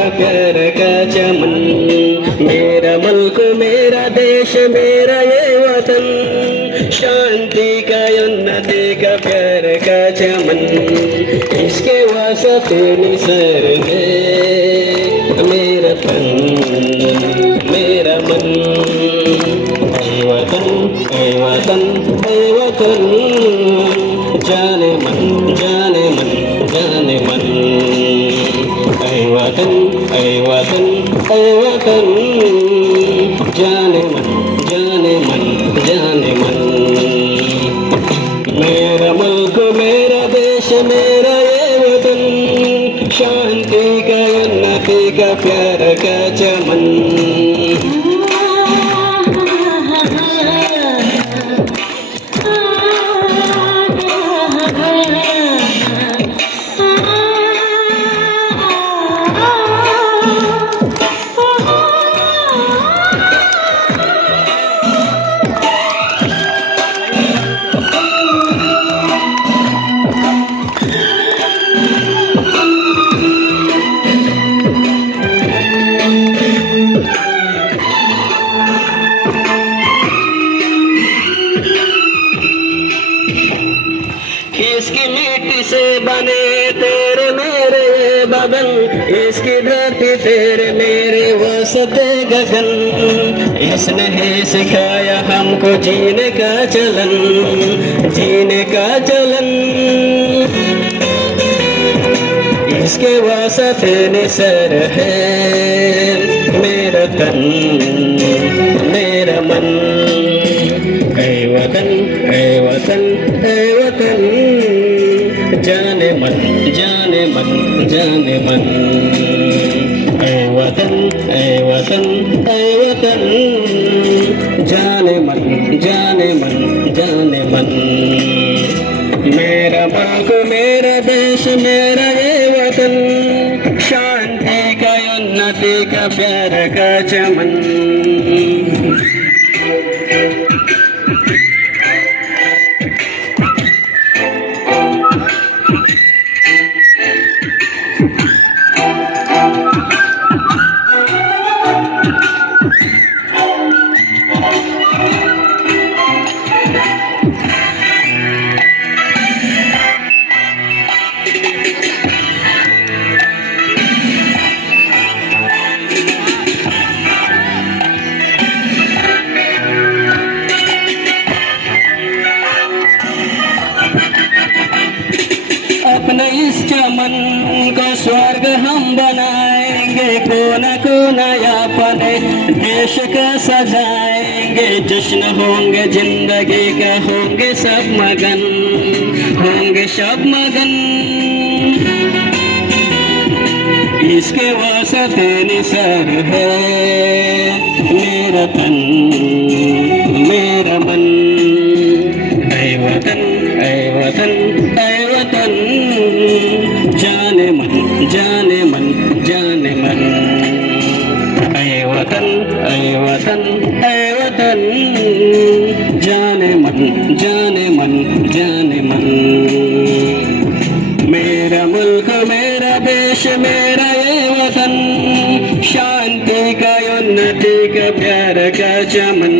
का प्यार का चमन। मेरा मुल्क मेरा देश मेरा ये वतन, शांति का उन्नति का प्यार का चमन। इसके वास्ते निसर है मेरा तन मेरा मन। ऐ वतन ऐ वतन ऐ वतन, जाने मन जाने मन जाने मन। ऐ वतन ऐ वतन ऐ वतन, जाने मन जाने मन जाने मन। मेरा मुल्क मेरा देश मेरा ये वतन, शांति का उन्नति का प्यार का चमन। इसकी मिट्टी से बने तेरे मेरे ये बदन, इसकी धरती तेरे मेरे वसते गगन। इसने ही सिखाया हमको जीने का चलन, जीने का चलन। इसके वास्ते निसर है मेरा तन मेरा मन। ऐ वतन ऐ वतन ऐ वतन, जाने मन जाने मन जाने मन। ऐ वतन ऐ वतन ऐ वतन, जाने मन जाने मन जाने मन। मेरा मुल्क मेरा देश मेरा ये वतन, शांति का उन्नति का प्यार का चमन। अपने इस चमन को स्वर्ग हम बनाएंगे, कोना कोना अपने देश का सजाएंगे। जश्न होंगे जिंदगी का होंगे सब मगन, होंगे सब मगन। इसके वास्ते निसर है मेरा तन मेरा मन। ऐ वतन ऐ वतन ऐ वतन, जाने मन जाने मन जाने मन। ऐ वतन ऐ वतन ऐ वतन, जाने मन जाने मन जाने मन। मेरा मुल्क मेरा देश मेरा ये वतन, शांति का उन्नति का प्यार का चमन।